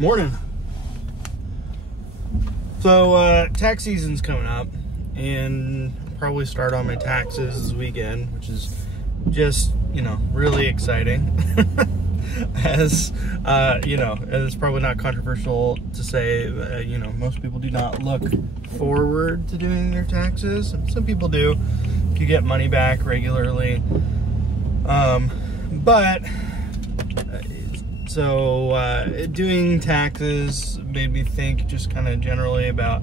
Morning. So tax season's coming up, and probably start on my taxes this weekend, which is just, really exciting. As it's probably not controversial to say, most people do not look forward to doing their taxes. And some people do. You get money back regularly. Doing taxes made me think just kind of generally about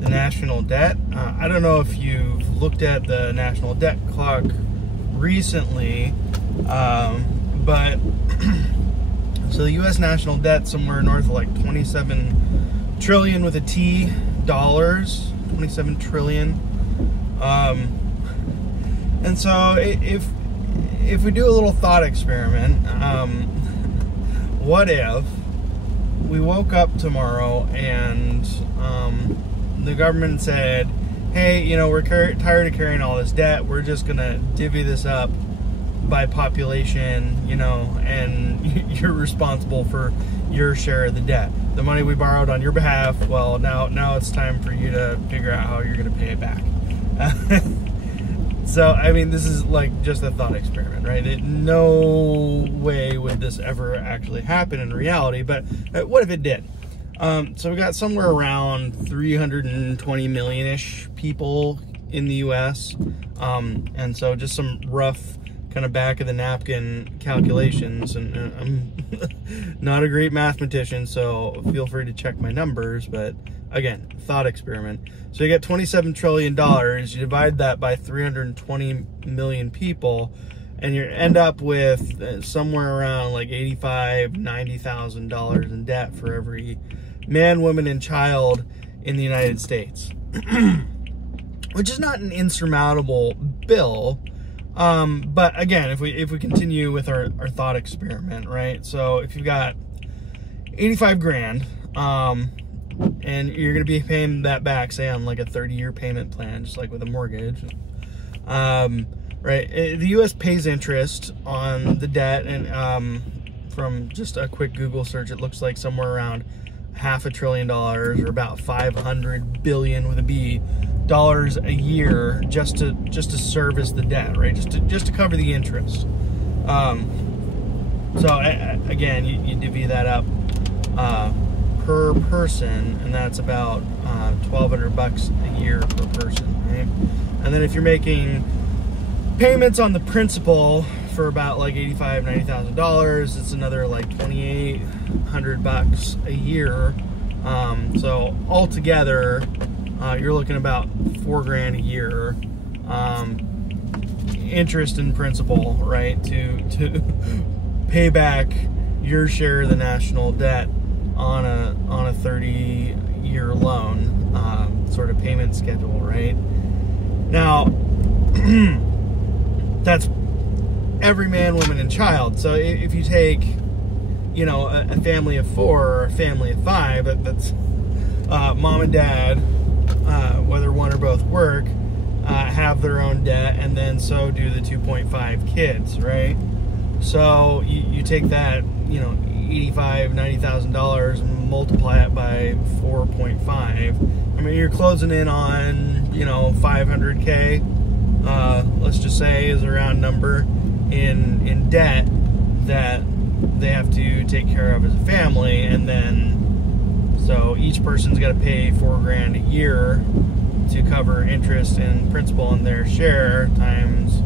the national debt. I don't know if you've looked at the national debt clock recently, but so the U.S. national debt somewhere north of like 27 trillion with a T dollars, 27 trillion. And so if we do a little thought experiment, what if we woke up tomorrow and the government said, hey, we're tired of carrying all this debt. We're just going to divvy this up by population, and you're responsible for your share of the debt. The money we borrowed on your behalf, well, now it's time for you to figure out how you're going to pay it back. So, this is like just a thought experiment, right? No way would this ever actually happen in reality, but what if it did? So we got somewhere around 320 million-ish people in the U.S. And so just some rough kind of back of the napkin calculations, and I'm not a great mathematician, so feel free to check my numbers, but again, thought experiment. So you get $27 trillion, you divide that by 320 million people, and you end up with somewhere around like $85,000–$90,000 in debt for every man, woman, and child in the United States. Which is not an insurmountable bill. But again, if we continue with our thought experiment, right? So if you've got 85 grand, and you're going to be paying that back, say on like a 30-year payment plan, just like with a mortgage, right? The U.S. pays interest on the debt, and from just a quick Google search, it looks like somewhere around $500 billion, or about 500 billion with a B dollars a year just to service the debt, right? Just to cover the interest. So again, you divvy that up per person, and that's about $1,200 a year per person, right? And then if you're making payments on the principal for about like $85,000–$90,000, it's another like $2,800 a year. So altogether, you're looking about $4,000 a year, interest and principal, right, to pay back your share of the national debt on a 30-year loan, sort of payment schedule, right? Now, that's every man, woman, and child. So if you take, a family of 4 or a family of 5, that's mom and dad, whether one or both work, have their own debt, and then so do the 2.5 kids, right? So you take that, $85,000–$90,000 and multiply it by 4.5. You're closing in on, $500K, let's just say is a round number, in debt that they have to take care of as a family. And then so each person's got to pay $4,000 a year to cover interest and principal in their share, times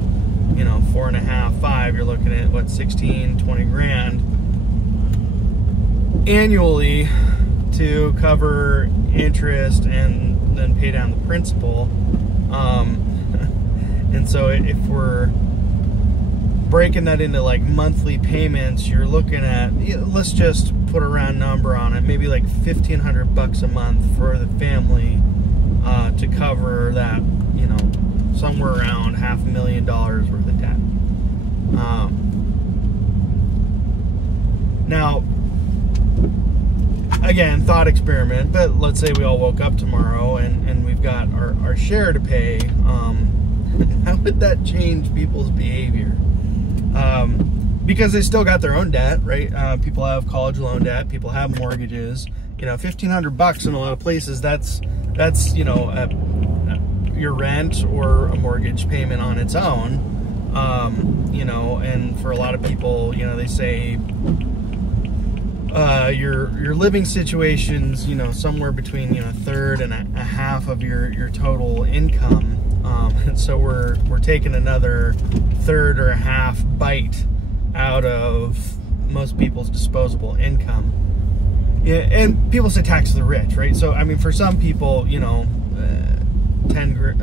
4.5, 5, you're looking at what, 16–20 grand annually to cover interest and then pay down the principal. And so if we're breaking that into like monthly payments, you're looking at, let's just put a round number on it, maybe like $1,500 a month for the family to cover that, somewhere around $500,000 worth of debt. Now, again, thought experiment, but let's say we all woke up tomorrow and we've got our share to pay. How would that change people's behavior? because they still got their own debt, right? People have college loan debt, people have mortgages. You know, $1,500 in a lot of places, that's you know, your rent or a mortgage payment on its own. You know, and for a lot of people, you know, they say your living situation's, you know, somewhere between, you know, a third and a half of your total income. And so we're taking another third or a half bite out of most people's disposable income. Yeah, and people say tax the rich, right? So I mean, for some people, you know, 100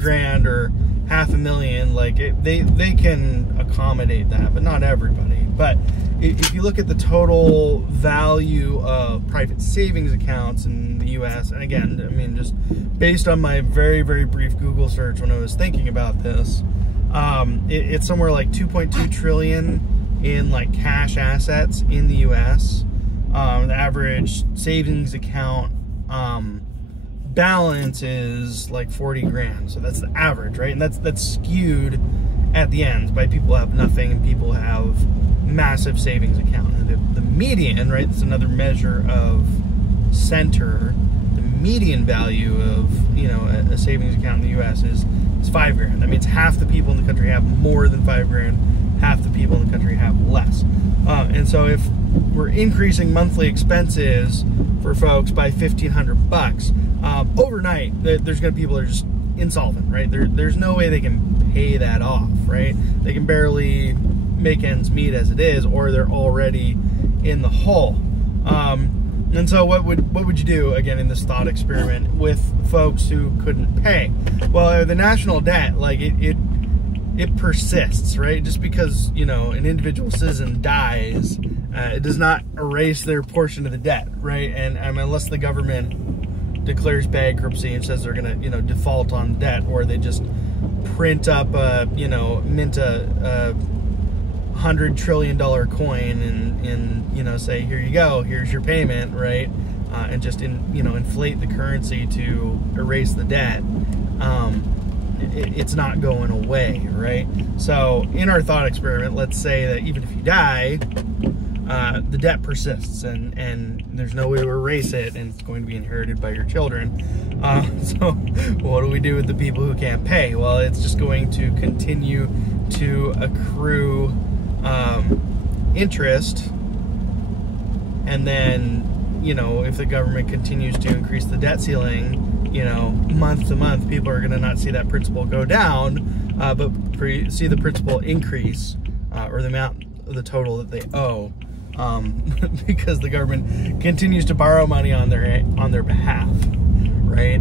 grand or $500,000, like they can accommodate that, but not everybody. But if you look at the total value of private savings accounts in the US, and again, I mean, just based on my very, very brief Google search when I was thinking about this, it's somewhere like 2.2 trillion in like cash assets in the US. The average savings account balance is like 40 grand. So that's the average, right? And that's skewed at the end by people who have nothing and people who have massive savings account. And the median, right? That's another measure of center. The median value of, you know, a savings account in the US is 5 grand. That means half the people in the country have more than 5 grand. Half the people in the country have less. And so if we're increasing monthly expenses for folks by $1,500, overnight, there's going to be people that are just insolvent, right? There's no way they can pay that off, right? They can barely make ends meet as it is, or they're already in the hole. And so what would you do, again, in this thought experiment with folks who couldn't pay? Well, the national debt, like it persists, right? Just because, you know, an individual citizen dies, it does not erase their portion of the debt, right? And unless the government declares bankruptcy and says they're gonna, you know, default on debt, or they just print up you know, mint a $100 trillion coin and you know, say, here you go, here's your payment, right? And just you know, inflate the currency to erase the debt. It's not going away, right? So in our thought experiment, let's say that even if you die, the debt persists and there's no way to erase it, and it's going to be inherited by your children. So what do we do with the people who can't pay? Well, it's just going to continue to accrue interest, and then, you know, if the government continues to increase the debt ceiling, you know, month to month, people are going to not see that principal go down, but see the principal increase, or the amount of the total that they owe, because the government continues to borrow money on their behalf, right?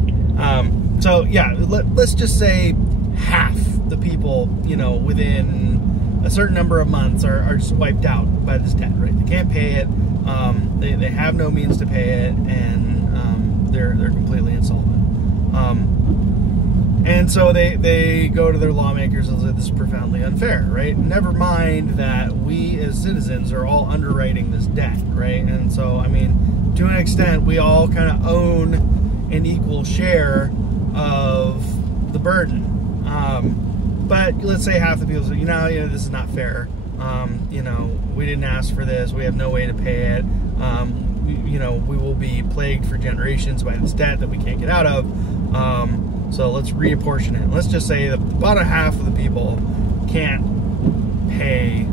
So yeah, let's just say half the people, you know, within a certain number of months are just wiped out by this debt, right? They can't pay it, they have no means to pay it, and they're completely insolvent. And so they go to their lawmakers and say, this is profoundly unfair, right? Never mind that we as citizens are all underwriting this debt, right? And so, I mean, to an extent, we all kind of own an equal share of the burden. But let's say half the people say, you know, this is not fair. You know, we didn't ask for this. We have no way to pay it. You know, we will be plagued for generations by this debt that we can't get out of. So let's reapportion it. Let's just say that about a half of the people can't pay,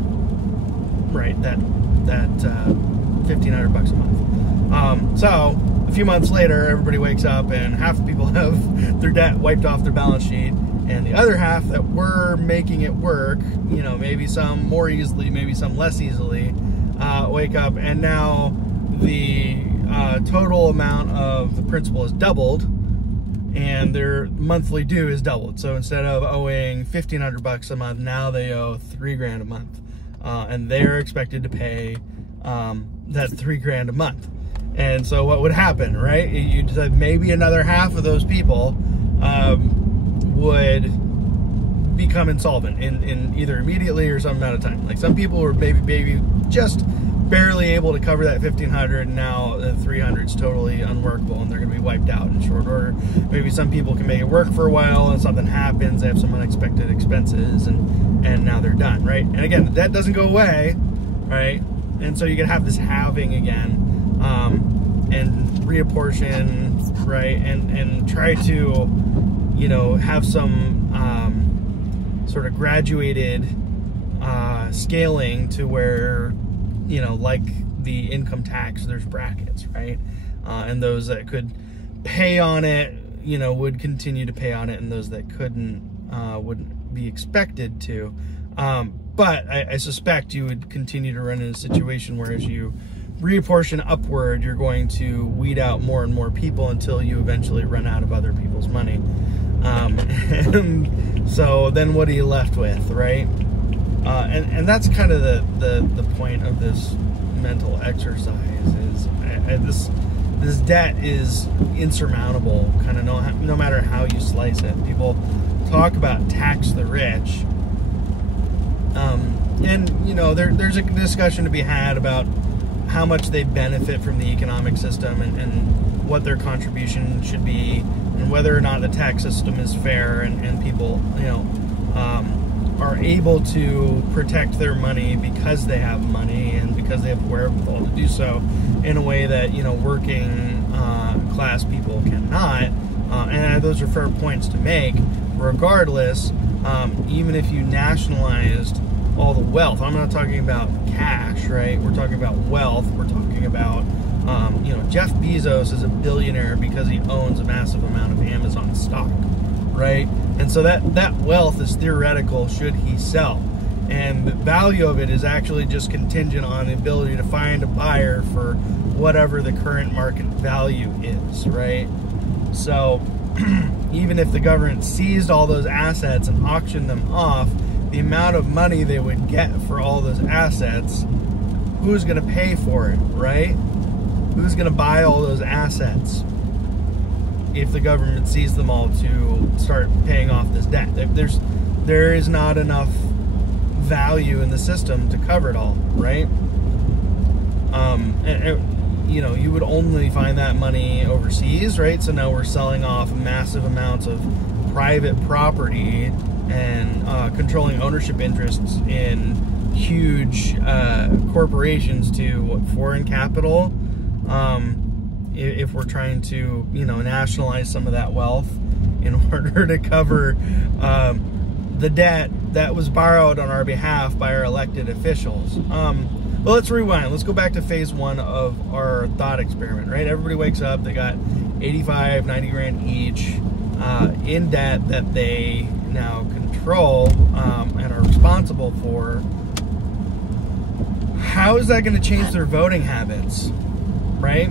right, that $1,500 a month. So a few months later, everybody wakes up and half the people have their debt wiped off their balance sheet, and the other half that were making it work, you know, maybe some more easily, maybe some less easily, wake up, and now the total amount of the principal is doubled, and their monthly due is doubled. So instead of owing $1,500 a month, now they owe $3 grand a month, and they're expected to pay that $3 grand a month. And so what would happen, right? You decide maybe another half of those people would become insolvent in either immediately or some amount of time. Like some people were maybe just barely able to cover that $1,500, and now the $300 is totally unworkable and they're going to be wiped out in short order. Maybe some people can make it work for a while and something happens, they have some unexpected expenses, and and now they're done, right? And again, the debt doesn't go away, right? And so you can have this halving again, and reapportion, right? And try to, you know, have some sort of graduated scaling to where, you know, like the income tax, there's brackets, right? And those that could pay on it, you know, would continue to pay on it, and those that couldn't wouldn't be expected to. But I suspect you would continue to run in a situation where as you reapportion upward, you're going to weed out more and more people until you eventually run out of other people's money. And so then what are you left with, right? And that's kind of the point of this mental exercise is this debt is insurmountable, kind of no matter how you slice it. People talk about tax the rich, and you know there's a discussion to be had about how much they benefit from the economic system and what their contribution should be, and whether or not the tax system is fair, and people, you know, are able to protect their money because they have money and because they have wherewithal to do so in a way that, you know, working class people cannot. And those are fair points to make. Regardless, even if you nationalized all the wealth, I'm not talking about cash, right? We're talking about wealth. We're talking about, you know, Jeff Bezos is a billionaire because he owns a massive amount of Amazon stock, right? And so that wealth is theoretical should he sell. And the value of it is actually just contingent on the ability to find a buyer for whatever the current market value is, right? So even if the government seized all those assets and auctioned them off, the amount of money they would get for all those assets, who's going to pay for it, right? Who's going to buy all those assets if the government seized them all to start paying off this debt? There is not enough value in the system to cover it all, right? You know, you would only find that money overseas, right? So now we're selling off massive amounts of private property and controlling ownership interests in huge corporations to foreign capital. If we're trying to, you know, nationalize some of that wealth in order to cover the debt that was borrowed on our behalf by our elected officials. Well, let's rewind. Let's go back to phase one of our thought experiment, right? Everybody wakes up, they got 85, 90 grand each in debt that they now control and are responsible for. How is that going to change their voting habits, right?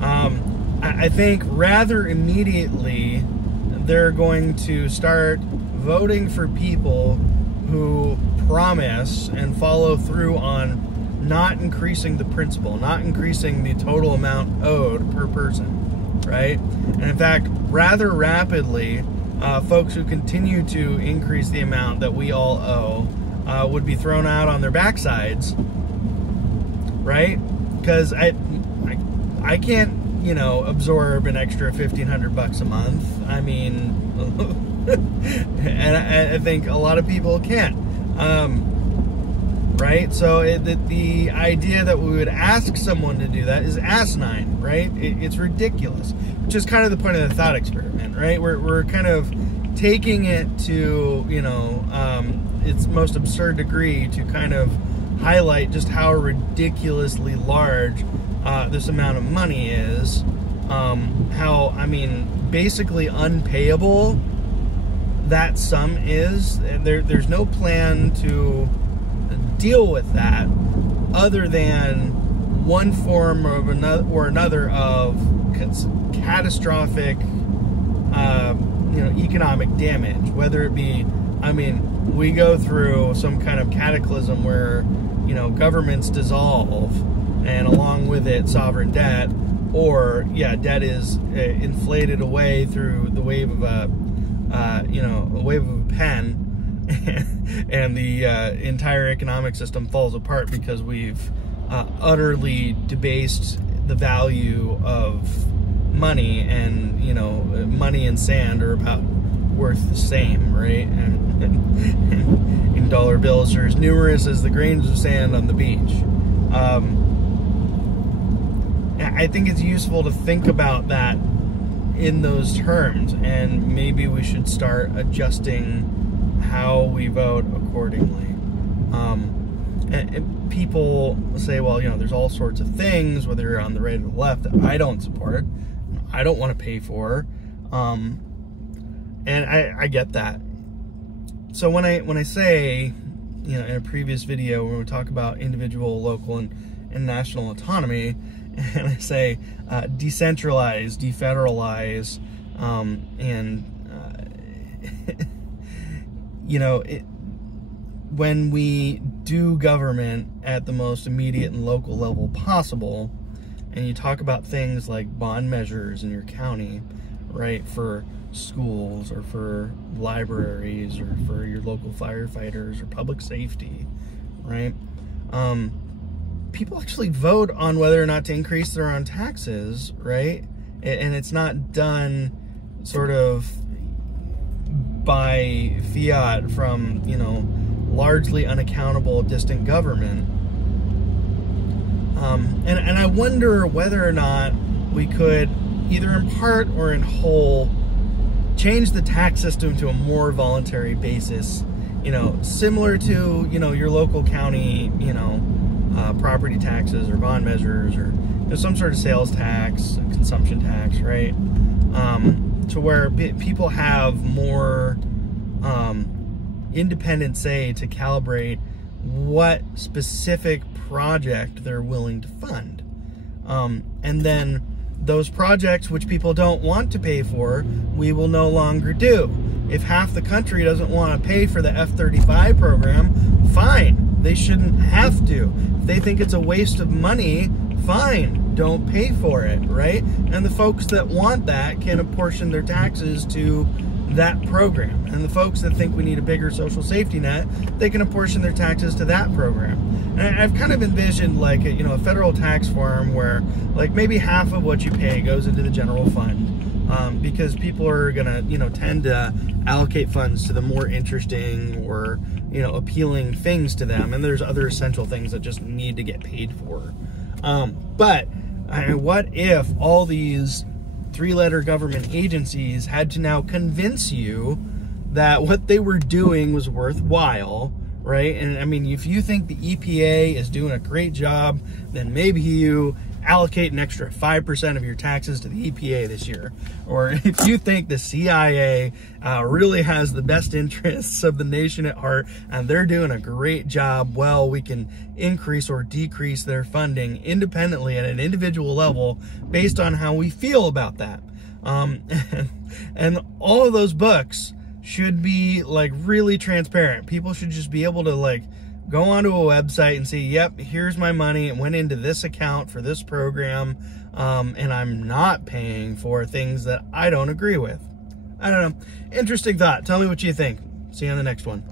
I think rather immediately they're going to start voting for people who promise and follow through on not increasing the principal, not increasing the total amount owed per person, right? And in fact, rather rapidly, folks who continue to increase the amount that we all owe would be thrown out on their backsides, right? Because I can't, you know, absorb an extra $1,500 a month. I mean, and I think a lot of people can't, right? So the idea that we would ask someone to do that is asinine, right? It's ridiculous, which is kind of the point of the thought experiment, right? We're kind of taking it to, you know, its most absurd degree to kind of highlight just how ridiculously large this amount of money is, how, I mean, basically unpayable that sum is. There's no plan to deal with that other than one form or another of catastrophic, you know, economic damage, whether it be, I mean, we go through some kind of cataclysm where, you know, governments dissolve, and along with it, sovereign debt, or, yeah, debt is inflated away through the wave of a, you know, a wave of a pen, and the entire economic system falls apart because we've utterly debased the value of money, and, you know, money and sand are about worth the same, right? And in dollar bills are as numerous as the grains of sand on the beach. I think it's useful to think about that in those terms, and maybe we should start adjusting how we vote accordingly. And people say, well, you know, there's all sorts of things, whether you're on the right or the left, that I don't support, I don't want to pay for, and I get that. So when I say, you know, in a previous video when we talk about individual, local, and national autonomy, and I say decentralize, defederalize, and you know, when we do government at the most immediate and local level possible, and you talk about things like bond measures in your county, right, for schools or for libraries or for your local firefighters or public safety, right? People actually vote on whether or not to increase their own taxes, right? And it's not done sort of by fiat from, you know, largely unaccountable distant government. And I wonder whether or not we could, either in part or in whole, change the tax system to a more voluntary basis, you know, similar to, you know, your local county, you know, property taxes or bond measures, or, you know, some sort of sales tax, consumption tax, right? To where people have more independent say to calibrate what specific project they're willing to fund. And then those projects which people don't want to pay for, we will no longer do. If half the country doesn't want to pay for the F-35 program, fine. They shouldn't have to. If they think it's a waste of money, fine. Don't pay for it, right? And the folks that want that can apportion their taxes to that program. And the folks that think we need a bigger social safety net, they can apportion their taxes to that program. And I've kind of envisioned like a, you know, a federal tax form where like maybe half of what you pay goes into the general fund, because people are gonna, you know, tend to allocate funds to the more interesting or, you know, appealing things to them, and there's other essential things that just need to get paid for. But what if all these three-letter government agencies had to now convince you that what they were doing was worthwhile, right? And I mean, if you think the EPA is doing a great job, then maybe you allocate an extra 5% of your taxes to the EPA this year. Or if you think the CIA really has the best interests of the nation at heart and they're doing a great job, well, we can increase or decrease their funding independently at an individual level based on how we feel about that. And all of those books should be like really transparent. People should just be able to like go onto a website and see, yep, here's my money. It went into this account for this program, and I'm not paying for things that I don't agree with. I don't know. Interesting thought. Tell me what you think. See you on the next one.